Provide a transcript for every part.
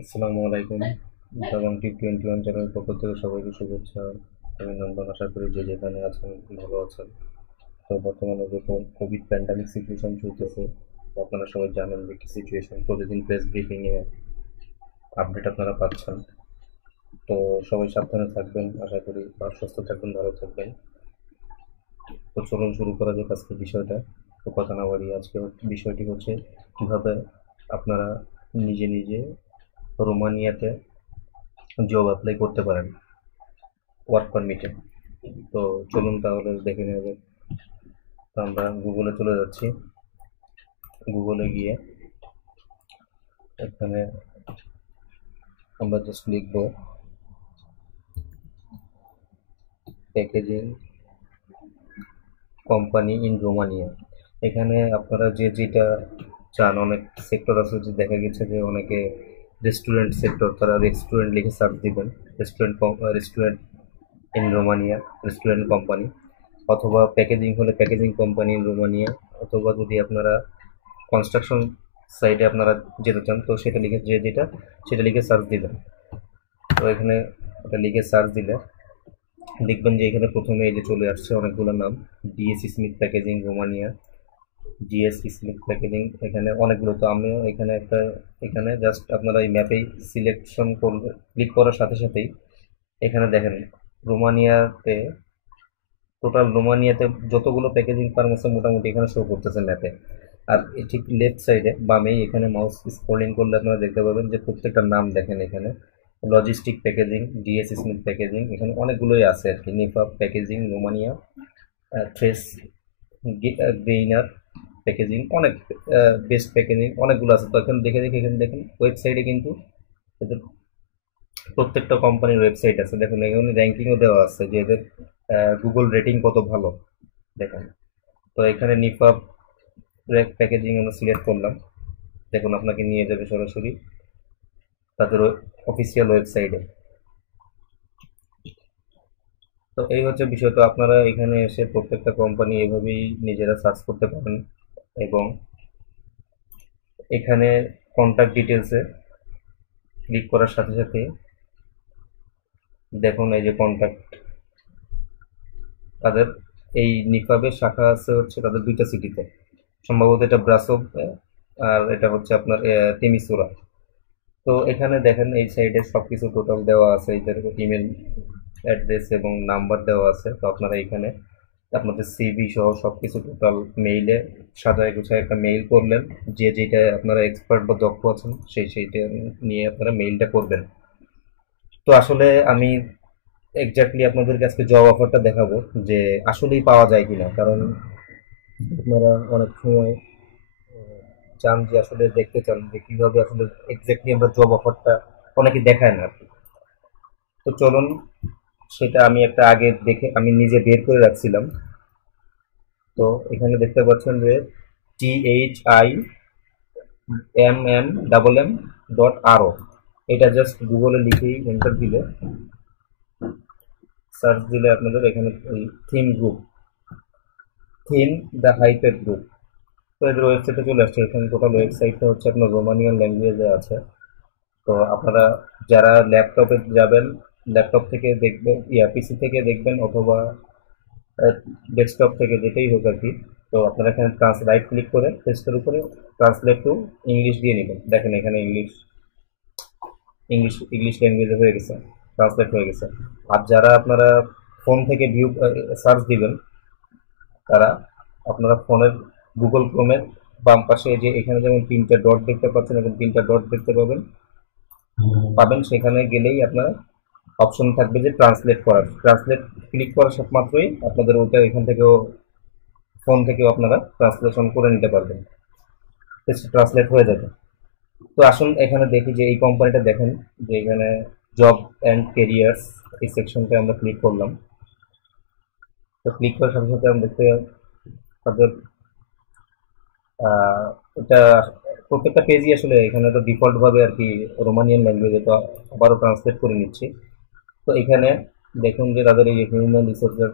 আসসালামু আলাইকুম। এবং টি21 চ্যানেল পক্ষ থেকে সবাইকে শুভেচ্ছা, অভিনন্দন। আশা করি যে যেখানে আছেন ভালো আছেন। তো বর্তমানে যে কোভিড প্যান্ডামিক সিচুয়েশন চলতেছে, তো আপনারা সবাই জানেন যে কি সিচুয়েশন, প্রতিদিন প্রেস ব্রিফিংয়ে আপডেট আপনারা পাচ্ছেন। তো সবাই সাবধানে থাকবেন, আশা করি, আর সুস্থ থাকবেন, ভালো থাকবেন। তো চলুন শুরু করা যাক আজকে বিষয়টা। তো কথা না বাড়িয়ে আজকে বিষয়টি হচ্ছে কিভাবে আপনারা নিজে নিজে রোমানিয়াতে জব অ্যাপ্লাই করতে পারেন ওয়ার্ক পারমিটে। তো চলুন তাহলে দেখে নেওয়া যাক। তো আমরা গুগলে চলে যাচ্ছি। গুগলে গিয়ে এখানে আমরা জাস্ট লিখব প্যাকেজিং কোম্পানি ইন রোমানিয়া। এখানে আপনারা যে যেটা চান, অনেক সেক্টর আছে, যে দেখা গেছে যে অনেকে রেস্টুরেন্ট সেক্টর, তারা রেস্টুরেন্ট লিখে সার্চ দিবেন, restaurant in Romania, restaurant company. অথবা প্যাকেজিং হলে প্যাকেজিং কোম্পানি ইন রোমানিয়া। অথবা যদি আপনারা কনস্ট্রাকশন সাইটে আপনারা যেতে চান, তো সেটা লিখে যে যেটা সেটা লিখে সার্চ দিবেন। তো এখানে ওটা লিখে সার্চ দিলে দেখবেন যে এখানে প্রথমে এই যে চলে আসছে অনেকগুলো নাম: DS Smith packaging Romania, GS Smith packaging, এখানে অনেকগুলো। তো আমিও এখানে একটা, এখানে জাস্ট আপনারা এই ম্যাপেই সিলেকশন করবে, ক্লিক করার সাথে সাথেই এখানে দেখেন রোমানিয়াতে, টোটাল রোমানিয়াতে যতগুলো প্যাকেজিং ফার্ম আছে মোটামুটি এখানে শো করতেছে ম্যাপে। আর এই ঠিক লেফট সাইডে বামেই এখানে মাউস স্ক্রলিং করলে আপনারা দেখতে পাবেন যে প্রত্যেকটা নাম দেখেন এখানে: logistic packaging, DS Smith packaging, এখানে অনেকগুলোই আছে আর কি, Nifa packaging Romania, trace gainer packaging, অনেক বেস্ট প্যাকেজিং, অনেকগুলো আছে। তো এখানে দেখে দেখে এখানে দেখেন ওয়েবসাইটে কিন্তু এদের প্রত্যেকটা কোম্পানির ওয়েবসাইট আছে। দেখুন এখানে র্যাঙ্কিংও দেওয়া আছে যে এদের গুগল রেটিং কত ভালো দেখেন। তো এখানে নিফা প্যাকেজিং আমরা সিলেক্ট করলাম। দেখুন আপনাকে নিয়ে যাবে সরাসরি তাদের অফিসিয়াল ওয়েবসাইটে। তো এই হচ্ছে বিষয়। তো আপনারা এখানে এসে প্রত্যেকটা কোম্পানি এভাবেই নিজেরা সার্চ করতে পারেন। এবং এখানে কন্ট্যাক্ট ডিটেলসে ক্লিক করার সাথে সাথে দেখুন এই যে কন্ট্যাক্ট, তাদের এই নিফাবের শাখা আছে হচ্ছে তাদের দুইটা সিটিতে, সম্ভবত এটা ব্রাসov, আর এটা হচ্ছে আপনার তিমিসুরা। তো এখানে দেখেন এই সাইডে সবকিছু টোটাল দেওয়া আছে, এদের ইমেল অ্যাড্রেস এবং নাম্বার দেওয়া আছে। তো আপনারা এখানে আপনাদের সিভি সহ সবকিছু টোটাল মেইলে সাজায় গুছায় একটা মেইল করলেন, যে যেটা আপনারা এক্সপার্ট বা দক্ষ আছেন সেইটা নিয়ে আপনারা মেইলটা করবেন। তো আসলে আমি এক্স্যাক্টলি আপনাদের কাছে জব অফারটা দেখাবো যে আসলেই পাওয়া যায় কিনা, কারণ আপনারা অনেক সময় চান যে আসলে দেখতে চান যে কিভাবে আসলে এক্স্যাক্টলি আমরা জব অফারটা, অনেকে দেখায় না আর কি। তো চলুন সেটা আমি একটা আগে দেখে আমি নিজে বের করে রাখছিলাম। তো এখানে দেখতে পাচ্ছেন যে THIMM.RO, এটা জাস্ট গুগলে লিখেই এন্টার দিলে, সার্চ দিলে আপনাদের এখানে theme group, theme the hyped group, তো এদের ওয়েবসাইটে চলে আসছে। এখানে টোটাল ওয়েবসাইটটা হচ্ছে আপনার রোমানিয়ান ল্যাঙ্গুয়েজে আছে। তো আপনারা যারা ল্যাপটপে যাবেন, ল্যাপটপ থেকে দেখবেন, পিসি থেকে দেখবেন, অথবা ডেস্কটপ থেকে, যেটাই হোক আর কি। তো আপনারা এখানে রাইট ক্লিক করে টেক্সটের উপরে ট্রান্সলেট টু ইংলিশ দিয়ে নেবেন। দেখেন এখানে ইংলিশ ইংলিশ ইংলিশ ল্যাঙ্গুয়েজে হয়ে গেছে, ট্রান্সলেট হয়ে গেছে। আর যারা আপনারা ফোন থেকে ভিউ সার্চ দিবেন, তারা আপনারা ফোনের গুগল ক্রোমের বাম পাশে যে এখানে যেমন তিনটা ডট দেখতে পাচ্ছেন, এবং তিনটা ডট দেখতে পাবেন, সেখানে গেলেই আপনারা অপশন থাকবে যে ট্রান্সলেট করার, ট্রান্সলেট ক্লিক করার সাথে মাত্রই আপনাদের ওইটা এখান থেকেও, ফোন থেকেও আপনারা ট্রান্সলেশন করে নিতে পারবেন, ট্রান্সলেট হয়ে যাবে। তো আসুন এখানে দেখি যে এই কোম্পানিটা দেখেন, যে এখানে জব অ্যান্ড কেরিয়ার্স, এই সেকশনটা আমরা ক্লিক করলাম। তো ক্লিক করার সাথে সাথে আমরা দেখতে তাদের এটা প্রত্যেকটা পেজই আসলে এখানে তো ডিফল্ট ভাবে আর কি রোমানিয়ান ল্যাঙ্গুয়েজে, তো আবারও ট্রান্সলেট করে নিচ্ছি। তো এখানে দেখুন যে তাদের এই হিউম্যান রিসোর্সের,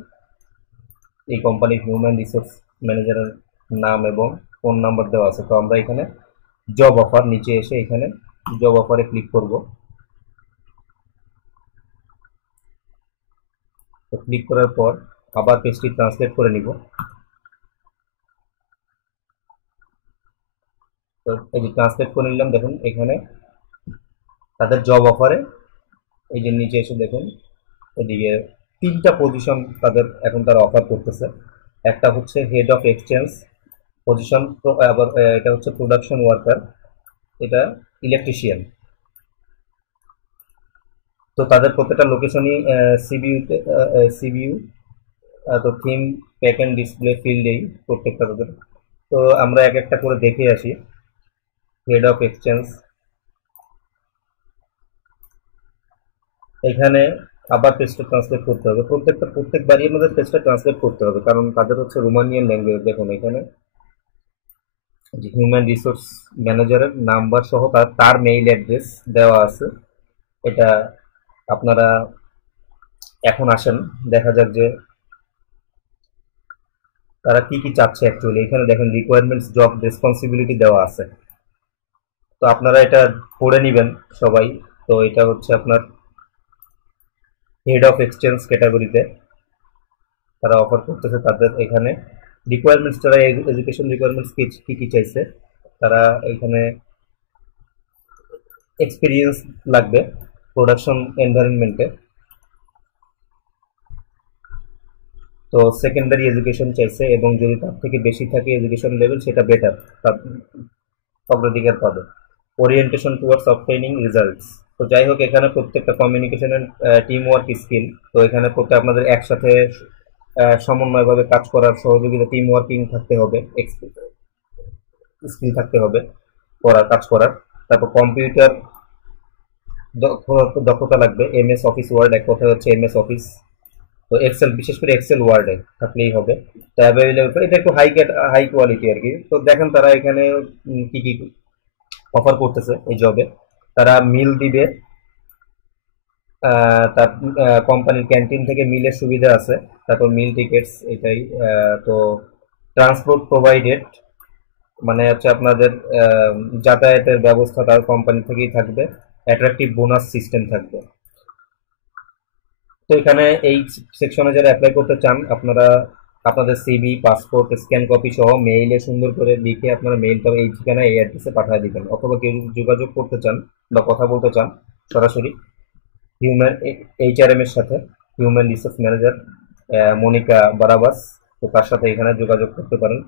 এই কোম্পানির হিউম্যান রিসোর্স ম্যানেজারের নাম এবং ফোন নাম্বার দেওয়া আছে। তো আমরা এখানে জব অফার নিচে এসে এখানে জব অফারে ক্লিক করব। তো ক্লিক করার পর আবার পেজটি ট্রান্সলেট করে নিব। তো এই যে ট্রান্সলেট করে নিলাম, দেখুন এখানে তাদের জব অফারে এই যে নিচে এসে দেখুন এদিকে 3টা পজিশন তাদের এখন তারা অফার করতেছে। একটা হচ্ছে হেড অফ এক্সচেঞ্জ পজিশন, আবার এটা হচ্ছে প্রোডাকশন ওয়ার্কার, এটা ইলেকট্রিশিয়ান। তো তাদের প্রত্যেকটা লোকেশনই সিবিইউতে, সিবিইউ, তো থিম প্যাক অ্যান্ড ডিসপ্লে ফিল্ডেই প্রত্যেকটা তাদের। তো আমরা এক একটা করে দেখে আসি। হেড অফ এক্সচেঞ্জ, এখানে আবার পেজটা ট্রান্সলেট করতে হবে, প্রত্যেকবারই আমাদের পেজটা ট্রান্সলেট করতে হবে, কারণ তাদের হচ্ছে রোমানিয়ান ল্যাঙ্গুয়েজ। দেখুন এখানে যে হিউম্যান রিসোর্স ম্যানেজারের নাম্বার সহ তার মেইল অ্যাড্রেস দেওয়া আছে। এটা আপনারা এখন আসেন, দেখা যাক যে তারা কি কি চাচ্ছে অ্যাকচুয়ালি। এখানে দেখেন রিকোয়ারমেন্টস, জব রেসপন্সিবিলিটি দেওয়া আছে। তো আপনারা এটা পড়ে নেবেন সবাই। তো এটা হচ্ছে আপনার হেড অফ এক্সচেঞ্জ ক্যাটাগরিতে তারা অফার করতেছে। তাদের এখানে রিকোয়ারমেন্টস, তারা এডুকেশন রিকোয়ারমেন্টস কি কি চাইছে, তারা এখানে এক্সপিরিয়েন্স লাগবে প্রোডাকশন এনভায়রনমেন্টে। তো সেকেন্ডারি এডুকেশন চাইছে, এবং যদি তার থেকে বেশি থাকে এডুকেশন লেভেল সেটা বেটার, তার অগ্রাধিকার পাবে। Orientation towards obtaining results. তো যাই হোক, এখানে প্রত্যেকটা communication and team work skill. তো এখানে প্রত্যেক আপনাদের একসাথে সমন্বয়ভাবে কাজ করার সহযোগিতা, টিম ওয়ার্কিং থাকতে হবে, স্কিল থাকতে হবে কাজ করার। তারপর কম্পিউটার দক্ষতা লাগবে, এমএস অফিস ওয়ার্ড, এক কথা হচ্ছে এমএস অফিস। তো এক্সেল, বিশেষ করে এক্সেল ওয়ার্ডে থাকলেই হবে। তো অ্যাভেলেবল, এটা একটু হাই কোয়ালিটি আর কি। তো দেখেন তারা এখানে কি কি অফার করতেছে এই জবে। তারা মিল দিবে, তার কোম্পানির ক্যান্টিন থেকে মিলের সুবিধা আছে। তারপর মিল টিকেটস, এটাই। তো ট্রান্সপোর্ট প্রোভাইডেড, মানে হচ্ছে আপনাদের যাতায়াতের ব্যবস্থা তার কোম্পানি থেকেই থাকবে। অ্যাট্রাকটিভ বোনাস সিস্টেম থাকবে। তো এখানে এই সেকশনে যারা অ্যাপ্লাই করতে চান, আপনারা আপনাদের সিভি, পাসপোর্ট স্ক্যান কপি সহ মেইলে সুন্দর করে লিখে আপনারা মেইলটা এই ঠিকানা, এই অ্যাড্রেসে পাঠিয়ে দিবেন। অথবা কেউ যদি যোগাযোগ করতে চান বা কথা বলতে চান সরাসরি হিউম্যান এইচআরএম এর সাথে, হিউম্যান রিসোর্স ম্যানেজার মনিকা বারাবাস, তো তার সাথে এখানে যোগাযোগ করতে পারেন।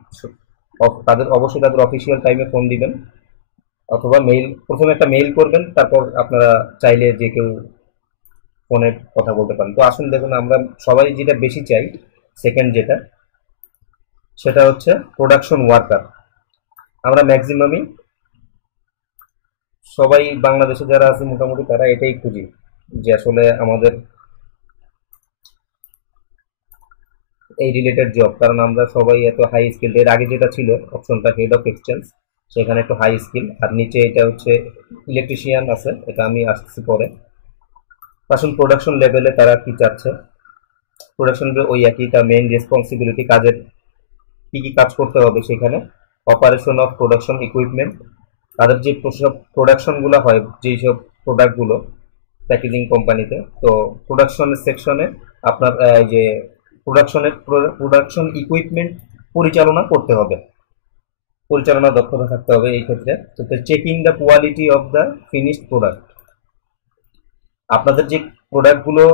তাদের অবশ্যই তাদের অফিসিয়াল টাইমে ফোন দিবেন, অথবা মেইল, প্রথমে একটা মেইল করবেন, তারপর আপনারা চাইলে যে কেউ ফোনে কথা বলতে পারেন। তো আসুন দেখুন, আমরা সবাই যেটা বেশি চাই, সেকেন্ড যেটা, সেটা হচ্ছে প্রোডাকশন ওয়ার্কার। আমরা ম্যাক্সিমামই সবাই বাংলাদেশে যারা আছে মোটামুটি তারা এটাই খুঁজি, যে আসলে আমাদের এই রিলেটেড জব। কারণ আমরা সবাই এত হাই স্কিল, এর আগে যেটা ছিল অপশনটা হেড অফ এক্সচেঞ্জ, সেখানে একটু হাই স্কিল, আর নিচে এটা হচ্ছে ইলেকট্রিশিয়ান আছে, এটা আমি আসতেছি পরে। আসুন প্রোডাকশন লেভেলে তারা কি চাচ্ছে। প্রোডাকশন ওই একই, তার মেইন রেসপন্সিবিলিটি, কাজের কি কি কাজ করতে হবে সেখানে। অপারেশন অফ প্রোডাকশন ইকুইপমেন্ট, তাদের যে সব প্রোডাকশনগুলো হয়, যেই সব প্রোডাক্টগুলো প্যাকেজিং কোম্পানিতে, তো প্রোডাকশনের সেকশনে আপনার যে প্রোডাকশন ইকুইপমেন্ট পরিচালনা করতে হবে, পরিচালনা দক্ষতা থাকতে হবে এই ক্ষেত্রে। তো checking the quality of the finished product, আপনাদের যে প্রোডাক্টগুলো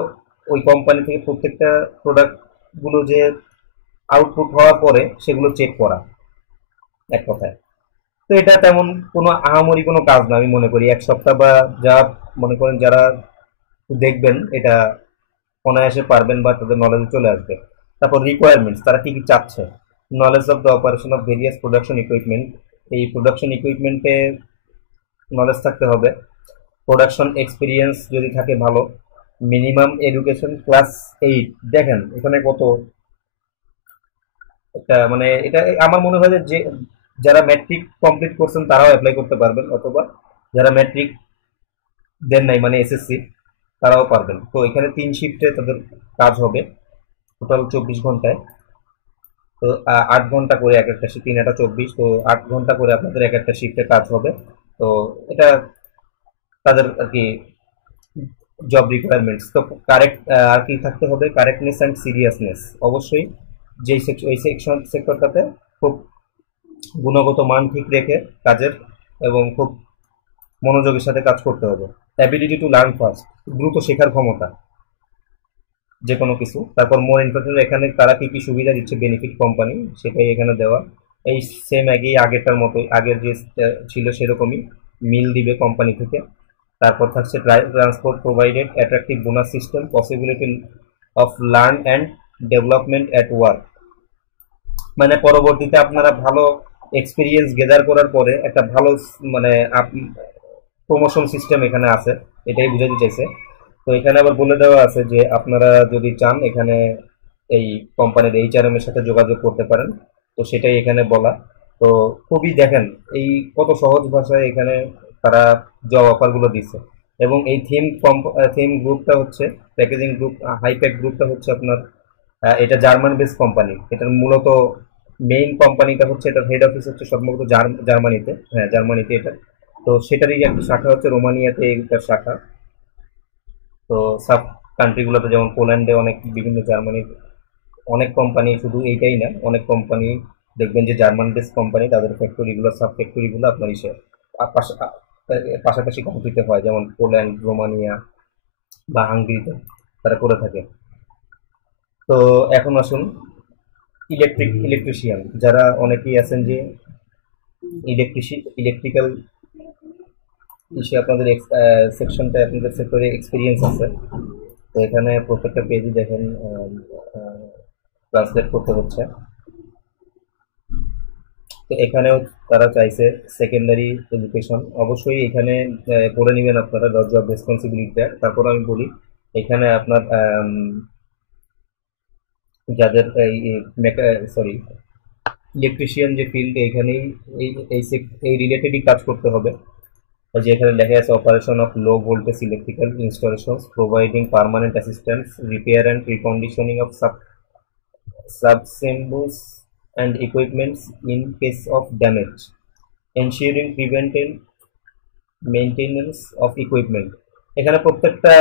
ওই কোম্পানি থেকে প্রত্যেকটা প্রোডাক্টগুলো যে আউটপুট হওয়ার পরে সেগুলো চেক করা, এক কথায়। তো এটা তেমন কোনো আহামরি কোনো কাজ না, আমি মনে করি 1 সপ্তাহ বা যা মনে করেন যারা দেখবেন এটা অনায়াসে পারবেন বা তাদের নলেজে চলে আসবে। তারপর রিকোয়ারমেন্টস, তারা কি কি চাচ্ছে। Knowledge of the operation of various production equipment, এই প্রোডাকশন ইকুইপমেন্টে নলেজ থাকতে হবে। প্রোডাকশন এক্সপিরিয়েন্স যদি থাকে ভালো। মিনিমাম এডুকেশন ক্লাস 8, দেখেন এখানে কত একটা, মানে এটা আমার মনে হয় যে যারা ম্যাট্রিক কমপ্লিট করছেন তারাও অ্যাপ্লাই করতে পারবেন, অথবা যারা ম্যাট্রিক দেন নাই মানে এসএসসি, তারাও পারবেন। তো এখানে 3 শিফটে তাদের কাজ হবে, টোটাল 24 ঘন্টায়। তো 8 ঘন্টা করে এক একটা শিফট, 3 8 24, তো 8 ঘন্টা করে আপনাদের এক একটা শিফটে কাজ হবে। তো এটা তাদের আর কি জব রিকোয়ারমেন্টস। তো কারেক্ট আর কি থাকতে হবে, কারেক্টনেস অ্যান্ড সিরিয়াসনেস অবশ্যই। যেই ওই সেকশন সেক্টরটাতে খুব গুণগত মান ঠিক রেখে কাজের, এবং খুব মনোযোগের সাথে কাজ করতে হবে। অ্যাবিলিটি টু লার্ন ফাস্ট, দ্রুত শেখার ক্ষমতা যে কোনো কিছু। তারপর মোর ইম্পর্টেন্ট, এখানে তারা কি কি সুবিধা দিচ্ছে বেনিফিট কোম্পানি, সেটাই এখানে দেওয়া। এই সেম আগেরটার মতোই, আগের যে ছিল সেরকমই মিল দিবে কোম্পানি থেকে। তারপর থাকছে transport provided, attractive bonus system, possibility of learn and development at work. মানে পরবর্তীতে আপনারা ভালো এক্সপিরিয়েন্স গেদার করার পরে একটা ভালো মানে প্রমোশন সিস্টেম এখানে আছে, এটাই বুঝাতে চাইছে। তো এখানে আবার বলে দেওয়া আছে যে আপনারা যদি চান এখানে এই কোম্পানির এইচআরএম এর সাথে যোগাযোগ করতে পারেন। তো সেটাই এখানে বলা। তো খুবই দেখেন এই কত সহজ ভাষায় এখানে তারা জব অফারগুলো দিচ্ছে। এবং এই থিম গ্রুপটা হচ্ছে প্যাকেজিং গ্রুপ, হাইপ্যাক গ্রুপটা হচ্ছে আপনার এটা জার্মান বেস কোম্পানি। এটার মূলত মেইন কোম্পানিটা হচ্ছে, এটার হেড অফিস হচ্ছে সম্ভবত জার্মানিতে, হ্যাঁ জার্মানিতে এটা। তো সেটারই একটা শাখা হচ্ছে রোমানিয়াতে, এটার শাখা। তো সাব কান্ট্রিগুলোতে যেমন পোল্যান্ডে অনেক, বিভিন্ন জার্মানির অনেক কোম্পানি, শুধু এইটাই না, অনেক কোম্পানি দেখবেন যে জার্মান বেস কোম্পানি, তাদের ফ্যাক্টরিগুলো সাব ফ্যাক্টরিগুলো আপনার ইসে পাশাপাশি কান্ট্রিতে হয়, যেমন পোল্যান্ড, রোমানিয়া বা হাঙ্গেরিতে তারা করে থাকে। তো এখন আসুন ইলেকট্রিশিয়ান যারা অনেকেই আছেন যে ইলেকট্রিক্যাল ইসে আপনাদের সেকশনটা, আপনাদের সেক্টরে এক্সপিরিয়েন্স আছে। তো এখানে প্রত্যেকটা পেজই দেখেন ট্রান্সলেট করতে হচ্ছে। তো এখানেও তারা চাইছে সেকেন্ডারি এডুকেশন, অবশ্যই এখানে পড়ে নেবেন আপনারা জব রেসপন্সিবিলিটিটা। তারপর আমি বলি এখানে আপনার যাদের এই সরি ইলেকট্রিশিয়ান যে ফিল্ড, এখানেই এই এই এই রিলেটেডই কাজ করতে হবে। যে এখানে লেখা আছে operation of low voltage electrical installations, providing permanent assistance, repair and রিকন্ডিশনিং of subassembles and equipments in case of damage, ensuring preventive maintenance of equipment। এখানে প্রত্যেকটা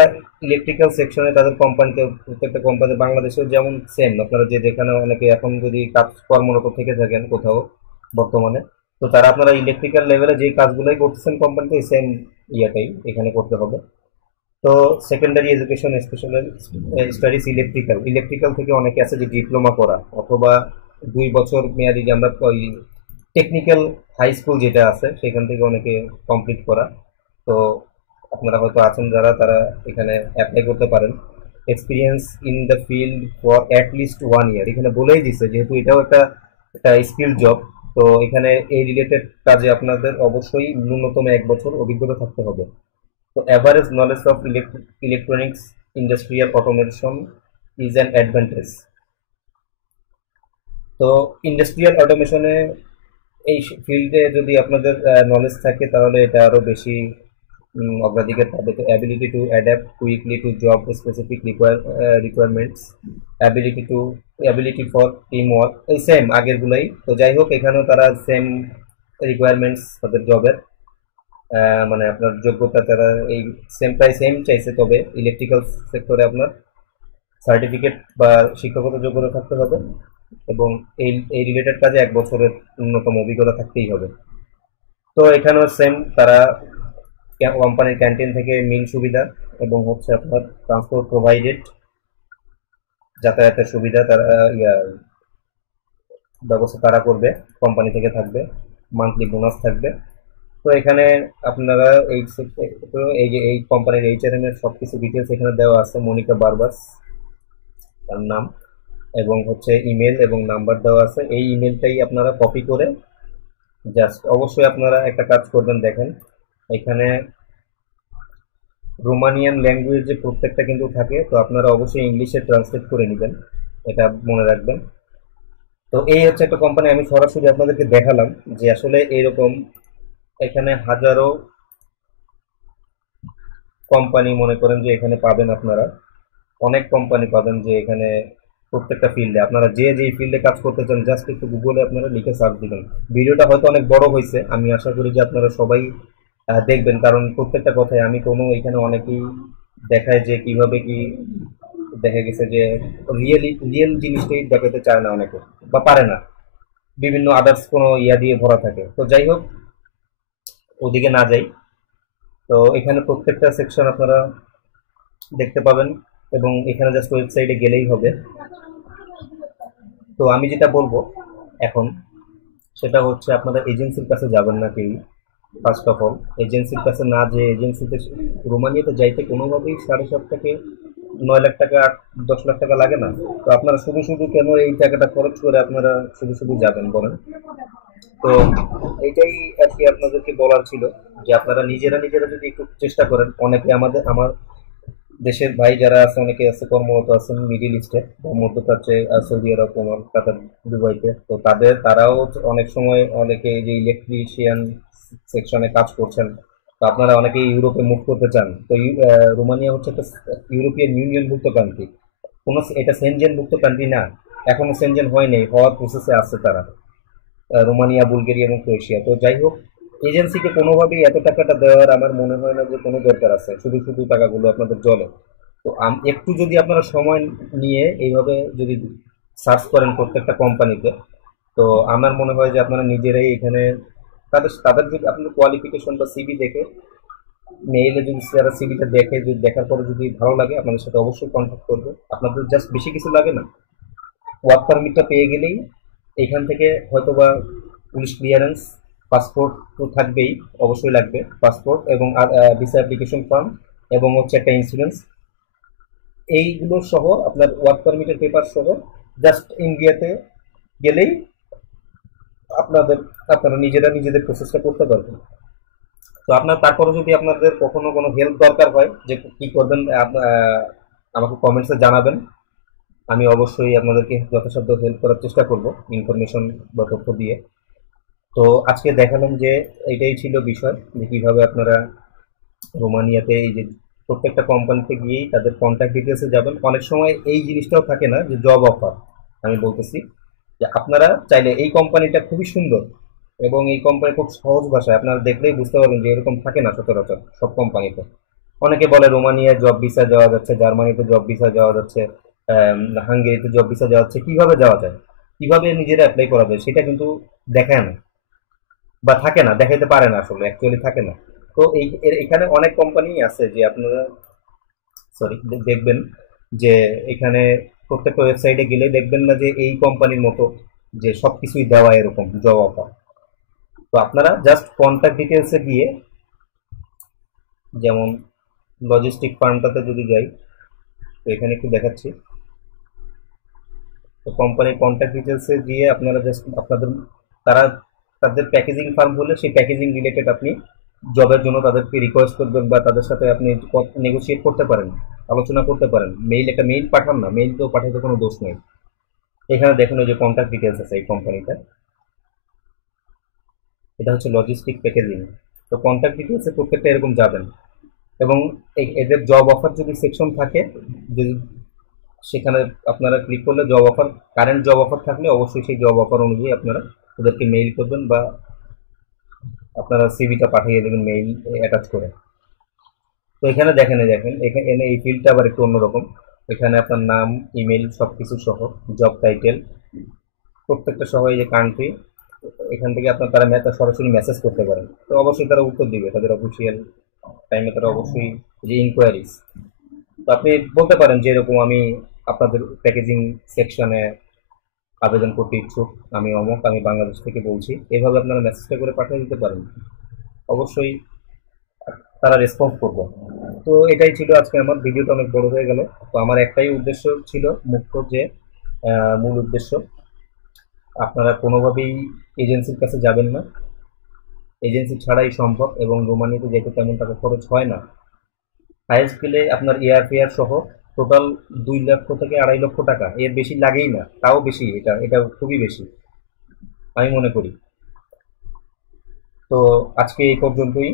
ইলেকট্রিক্যাল সেকশনে তাদের কোম্পানিতে, প্রত্যেকটা কোম্পানি বাংলাদেশে যেমন সেম, আপনারা যে যেখানে অনেকে এখন যদি কাজ কর্মরত থেকে থাকেন কোথাও বর্তমানে, তো তারা আপনারা ইলেকট্রিক্যাল লেভেলে যে কাজগুলোই করতেছেন কোম্পানিতে, সেম ইয়েটাই এখানে করতে হবে। তো secondary education special studies electrical থেকে অনেকে আছে যে ডিপ্লোমা করা, অথবা 2 বছর মেয়াদি যে আমরা ওই টেকনিক্যাল হাই স্কুল যেটা আছে সেখান থেকে অনেকে কমপ্লিট করা। তো আপনারা হয়তো আছেন যারা, তারা এখানে অ্যাপ্লাই করতে পারেন। Experience in the field for at least 1 ইয়ার, এখানে বলেই দিছে যেহেতু এটাও একটা একটা স্কিল জব। তো এখানে এই রিলেটেড কাজে আপনাদের অবশ্যই ন্যূনতম 1 বছর অভিজ্ঞতা থাকতে হবে। So average knowledge of electronics industrial automation is an advantage. তো ইন্ডাস্ট্রিয়াল অটোমেশনে এই ফিল্ডে যদি আপনাদের নলেজ থাকে তাহলে এটা আরও বেশি অগ্রাধিকার পাবে। তো ability to adapt quickly to job specific requirements, ability for team work, এই সেম আগেরগুলোই। তো যাই হোক এখানেও তারা সেম রিকোয়ারমেন্টস তাদের জবের, মানে আপনার যোগ্যতা তারা এই সেম প্রায় সেম চাইছে। তবে ইলেকট্রিক্যাল সেক্টরে আপনার সার্টিফিকেট বা শিক্ষাগত যোগ্যতা থাকতে হবে, এবং এই এই রিলেটেড কাজে 1 বছরের ন্যূনতম অভিজ্ঞতা থাকতেই হবে। তো এখানেও সেম, তারা কোম্পানির ক্যান্টিন থেকে মিল সুবিধা, এবং হচ্ছে আপনার ট্রান্সপোর্ট প্রোভাইডেড, যাতায়াতের সুবিধা তারা ব্যবস্থা তারা করবে, কোম্পানি থেকে থাকবে, মান্থলি বোনাস থাকবে। তো এখানে আপনারা এই যে এই কোম্পানির এইচআরএম এর সবকিছু ডিটেলস এখানে দেওয়া আছে। মনিকা বারবাস তার নাম, এবং হচ্ছে ইমেল এবং নাম্বার দেওয়া আছে। এই ইমেলটাই আপনারা কপি করে জাস্ট, অবশ্যই আপনারা একটা কাজ করবেন, দেখেন এখানে রোমানিয়ান ল্যাঙ্গুয়েজে প্রত্যেকটা কিন্তু থাকে, তো আপনারা অবশ্যই ইংলিশে ট্রান্সলেট করে নেবেন, এটা মনে রাখবেন। তো এই হচ্ছে একটা কোম্পানি, আমি সরাসরি আপনাদেরকে দেখালাম যে আসলে এইরকম এখানে হাজারো কোম্পানি মনে করেন যে এখানে পাবেন, আপনারা অনেক কোম্পানি পাবেন যে এখানে প্রত্যেকটা ফিল্ডে আপনারা যে যেই ফিল্ডে কাজ করতে চান জাস্ট একটু গুগলে আপনারা লিখে সার্চ দিবেন। ভিডিওটা হয়তো অনেক বড় হয়েছে, আমি আশা করি যে আপনারা সবাই দেখবেন, কারণ প্রত্যেকটা কথায় আমি কোনো এখানে অনেকেই দেখায় যে কিভাবে কি দেখা গেছে যে রিয়েল জিনিসটাই দেখাতে চায় না অনেকে, বা পারে না, বিভিন্ন আদার্স কোনো ইয়া দিয়ে ভরা থাকে। তো যাই হোক, ওদিকে না যাই। তো এখানে প্রত্যেকটা সেকশন আপনারা দেখতে পাবেন, এবং এখানে জাস্ট ওয়েবসাইটে গেলেই হবে। তো আমি যেটা বলবো এখন, সেটা হচ্ছে আপনারা এজেন্সির কাছে যাবেন না কেউ। ফার্স্ট অফ অল, এজেন্সির কাছে না, যে এজেন্সিতে রোমানিয়াতে যাইতে কোনোভাবেই 7.5 থেকে 9 লাখ টাকা, 10 লাখ টাকা লাগে না। তো আপনারা শুধু শুধু কেন এই টাকাটা খরচ করে আপনারা শুধু শুধু যাবেন বলেন? তো এটাই আর কি আপনাদেরকে বলার ছিল, যে আপনারা নিজেরা নিজেরা যদি একটু চেষ্টা করেন। অনেকে আমার দেশের ভাই যারা আছে, অনেকে আছে কর্মরত আছেন মিডিল ইস্টে বা মধ্যপ্রাচ্যে, সৌদি আরব, ওমান, কাতার, দুবাইতে। তো তারাও অনেক সময় অনেকে এই যে ইলেকট্রিশিয়ান সেকশনে কাজ করছেন। তো আপনারা অনেকেই ইউরোপে মুভ করতে চান। তো রোমানিয়া হচ্ছে একটা ইউরোপিয়ান ইউনিয়নভুক্ত কান্ট্রি। এটা সেনজেনভুক্ত কান্ট্রি না, এখনো সেনজেন হয়নি, হওয়ার প্রসেসে আছে তারা, রোমানিয়া, বুলগেরিয়া এবং ক্রোয়েশিয়া। তো যাই হোক, এজেন্সিকে কোনোভাবেই এত টাকাটা দেওয়ার আমার মনে হয় না যে কোনো দরকার আছে, শুধু শুধু টাকাগুলো আপনাদের জলে। তো একটু যদি আপনারা সময় নিয়ে এইভাবে যদি সার্চ করেন প্রত্যেকটা কোম্পানিতে, তো আমার মনে হয় যে আপনারা নিজেরাই এখানে তাদের তাদের যদি আপনাদের কোয়ালিফিকেশন বা সিভি দেখে, মেইলে যদি তারা সিভিটা দেখে, যদি দেখার পরে যদি ভালো লাগে, আপনাদের সাথে অবশ্যই কন্ট্যাক্ট করবে। আপনাদের জাস্ট বেশি কিছু লাগে না, ওয়ার্ক পারমিটটা পেয়ে গেলেই এখান থেকে হয়তোবা পুলিশ ক্লিয়ারেন্স, পাসপোর্ট তো থাকবেই, অবশ্যই লাগবে পাসপোর্ট, এবং ভিসা অ্যাপ্লিকেশন ফর্ম, এবং হচ্ছে একটা ইন্স্যুরেন্স। এইগুলো সহ আপনার ওয়ার্ক পারমিটের পেপার সহ জাস্ট ইন্ডিয়াতে গেলেই আপনারা নিজেরা নিজেদের প্রসেসটা করতে পারবেন। তো আপনার তারপরে যদি আপনাদের কখনো কোনো হেল্প দরকার হয় যে কি করবেন, আমাকে কমেন্টসে জানাবেন। আমি অবশ্যই আপনাদেরকে যথাসাধ্য হেল্প করার চেষ্টা করব, ইনফরমেশন বা তথ্য দিয়ে। তো আজকে দেখালাম যে এটাই ছিল বিষয়, যে কিভাবে আপনারা রোমানিয়াতে এই যে প্রত্যেকটা কোম্পানিতে গিয়েই তাদের কন্ট্যাক্ট ডিটেলসে যাবেন। অনেক সময় এই জিনিসটাও থাকে না যে জব অফার, আমি বলতেছি যে আপনারা চাইলে, এই কোম্পানিটা খুবই সুন্দর এবং এই কোম্পানি খুব সহজ ভাষায় আপনারা দেখলেই বুঝতে পারবেন যে এরকম থাকে না সচরাচর সব কোম্পানিতে। অনেকে বলে রোমানিয়ায় জব ভিসা যাওয়া যাচ্ছে, জার্মানিতে জব ভিসা যাওয়া যাচ্ছে, হাঙ্গেরিতে জব ভিসা যাওয়া যাচ্ছে। কিভাবে যাওয়া যায়, কিভাবে নিজেরা অ্যাপ্লাই করা যায়, সেটা কিন্তু দেখায় না, বা থাকে না, দেখাইতে পারে না, আসলে অ্যাকচুয়ালি থাকে না। তো এখানে অনেক কোম্পানি আছে যে আপনারা সরি দেখবেন যে এখানে প্রত্যেকটা ওয়েবসাইটে গেলে দেখবেন না যে এই কোম্পানির মতো যে সবকিছুই দেওয়া এরকম জব অফার। তো আপনারা জাস্ট কন্ট্যাক্ট ডিটেলসে গিয়ে, যেমন লজিস্টিক ফার্মটাতে যদি যাই, তো এখানে একটু দেখাচ্ছি। তো কোম্পানির কন্ট্যাক্ট ডিটেলসে গিয়ে আপনারা জাস্ট আপনাদের, তারা তাদের প্যাকেজিং ফার্ম হলে সেই প্যাকেজিং রিলেটেড আপনি জবের জন্য তাদেরকে রিকোয়েস্ট করবেন, বা তাদের সাথে আপনি নেগোশিয়েট করতে পারেন, আলোচনা করতে পারেন। একটা মেইল পাঠান না, মেইল তো পাঠাতে কোনো দোষ নেই। এখানে দেখুন ওই যে কন্ট্যাক্ট ডিটেলস আছে এই কোম্পানিটা, এটা হচ্ছে লজিস্টিক প্যাকেজিং। তো কন্ট্যাক্ট ডিটেলসে প্রত্যেকটা এরকম যাবেন, এবং এদের জব অফার যদি সেকশন থাকে, যদি সেখানে আপনারা ক্লিক করলে job offer, current job offer থাকলে অবশ্যই সেই জব অফার অনুযায়ী আপনারা ওদেরকে মেইল করবেন, বা আপনারা সিভিটা পাঠিয়ে দেবেন মেইল অ্যাটাচ করে। তো এখানে দেখেন এখানে এই ফিল্ডটা আবার একটু অন্যরকম। এখানে আপনার নাম, ইমেল সব কিছু সহ, জব টাইটেল প্রত্যেকটা সহ, এই যে কান্ট্রি, এখান থেকে আপনার তারা সরাসরি মেসেজ করতে পারেন। তো অবশ্যই তারা উত্তর দিবে তাদের অফিসিয়াল টাইমে, তারা অবশ্যই যে ইনকোয়ারিজ। তো আপনি বলতে পারেন যে এরকম আমি আপনাদের প্যাকেজিং সেকশনে আবেদন করতে ইচ্ছুক, আমি অমুক, আমি বাংলাদেশ থেকে বলছি, এভাবে আপনারা মেসেজটা করে পাঠিয়ে দিতে পারেন। অবশ্যই তারা রেসপন্স করবে। তো এটাই ছিল আজকে আমার ভিডিওটা, অনেক বড় হয়ে গেল। তো আমার একটাই উদ্দেশ্য ছিল, মুখ্য যে মূল উদ্দেশ্য, আপনারা কোনোভাবেই এজেন্সির কাছে যাবেন না, এজেন্সি ছাড়াই সম্ভব, এবং রোমানিয়াতে যেতে তেমন টাকা খরচ হয় না। হাইয়েস্ট গেলে আপনার এয়ার ফেয়ার সহ টোটাল 2 লক্ষ থেকে 2.5 লক্ষ টাকা, এর বেশি লাগেই না, তাও বেশি, এটা এটা খুবই বেশি আমি মনে করি। তো আজকে এই পর্যন্তই,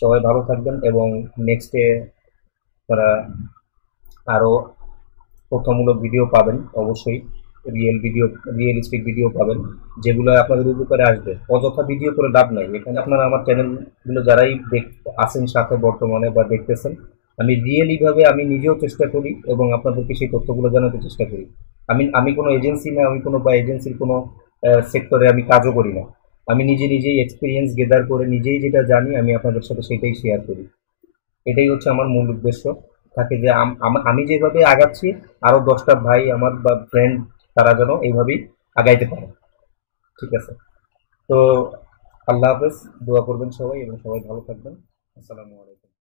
সবাই ভালো থাকবেন, এবং নেক্সটে তারা আরও তথ্যমূলক ভিডিও পাবেন অবশ্যই। ভিডিও, রিয়েলিস্টিক ভিডিও পাবেন, যেগুলো আপনাদের উপকারে আসবে। অযথা ভিডিও করে লাভ নাই। এখানে আপনারা আমার চ্যানেলগুলো যারাই আছেন সাথে বর্তমানে বা দেখতেছেন, আমি রিয়েলি ভাবে আমি নিজেও চেষ্টা করি এবং আপনাদেরকে সেই তথ্যগুলো জানাতে চেষ্টা করি। আমি আমি কোনো এজেন্সি না, আমি কোনো বা এজেন্সির কোনো সেক্টরে আমি কাজও করি না। আমি নিজেই এক্সপিরিয়েন্স গেদার করে নিজেই যেটা জানি আমি আপনাদের সাথে সেটাই শেয়ার করি। এটাই হচ্ছে আমার মূল উদ্দেশ্য থাকে যে আমি যেভাবে আগাচ্ছি আরো 10টা ভাই আমার বা ফ্রেন্ড তারা যেন এইভাবেই আগাইতে পারে। ঠিক আছে? তো আল্লাহ হাফেজ। দোয়া করবেন সবাই এবং সবাই ভালো থাকবেন। আসসালামু আলাইকুম।